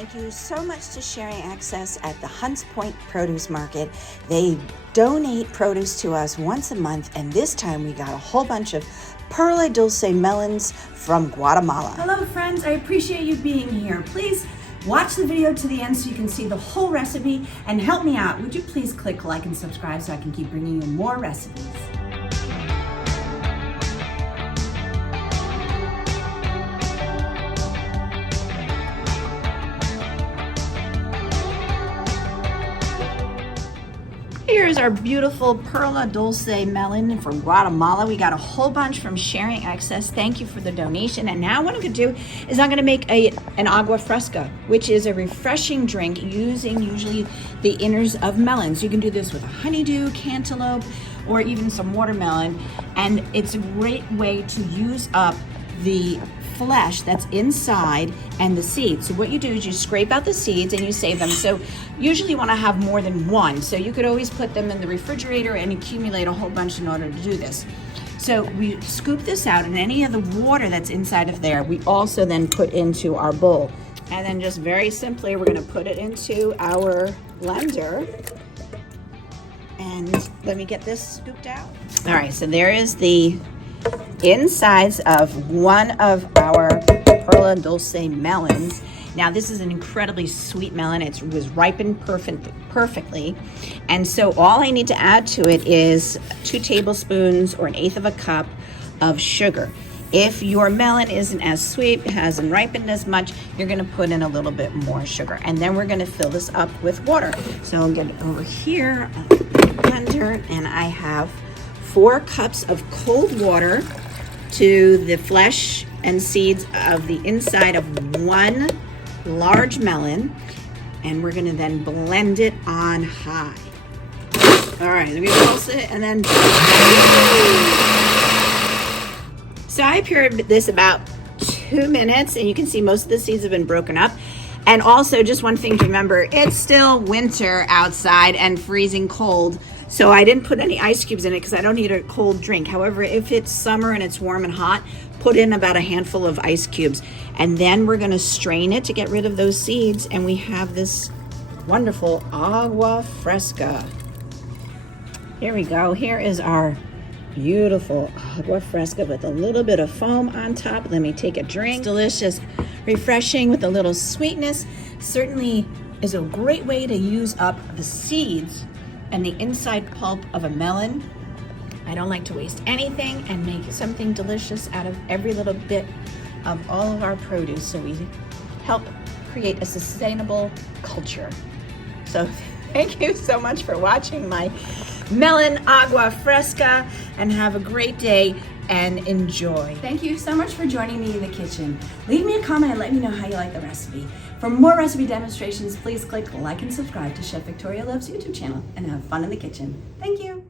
Thank you so much to Sharing Access at the Hunts Point Produce Market. They donate produce to us once a month, and this time we got a whole bunch of Perla Dulce Melons from Guatemala. Hello friends, I appreciate you being here. Please watch the video to the end so you can see the whole recipe and help me out. Would you please click like and subscribe so I can keep bringing you more recipes. Here's our beautiful Perla Dulce Melon from Guatemala. We got a whole bunch from Sharing Access. Thank you for the donation. And now what I'm going to do is I'm going to make an agua fresca, which is a refreshing drink using usually the inners of melons. You can do this with a honeydew, cantaloupe, or even some watermelon. And it's a great way to use up the flesh that's inside and the seeds. So what you do is you scrape out the seeds and you save them. So usually you want to have more than one. So you could always put them in the refrigerator and accumulate a whole bunch in order to do this. So we scoop this out, and any of the water that's inside of there, we also then put into our bowl. And then just very simply, we're going to put it into our blender. And let me get this scooped out. All right, so there is the insides of one of our Perla Dulce melons. Now this is an incredibly sweet melon. It was ripened perfectly. And so all I need to add to it is 2 tablespoons or 1/8 of a cup of sugar. If your melon isn't as sweet, hasn't ripened as much, you're gonna put in a little bit more sugar. And then we're gonna fill this up with water. So I'll get it over here, blender, and I have 4 cups of cold water to the flesh and seeds of the inside of 1 large melon, and we're gonna then blend it on high. All right, let me pulse it, and then so I pured this about 2 minutes, and you can see most of the seeds have been broken up. And also, just one thing to remember, it's still winter outside and freezing cold. So I didn't put any ice cubes in it because I don't need a cold drink. However, if it's summer and it's warm and hot, put in about a handful of ice cubes. And then we're gonna strain it to get rid of those seeds. And we have this wonderful agua fresca. Here we go. Here is our beautiful agua fresca with a little bit of foam on top. Let me take a drink. It's delicious, refreshing with a little sweetness. Certainly is a great way to use up the seeds and the inside pulp of a melon. I don't like to waste anything and make something delicious out of every little bit of all of our produce, so we help create a sustainable culture. So thank you so much for watching my melon agua fresca, and have a great day and enjoy. Thank you so much for joining me in the kitchen. Leave me a comment and let me know how you like the recipe. For more recipe demonstrations, please click like and subscribe to Chef Victoria Loves YouTube channel, and have fun in the kitchen. Thank you.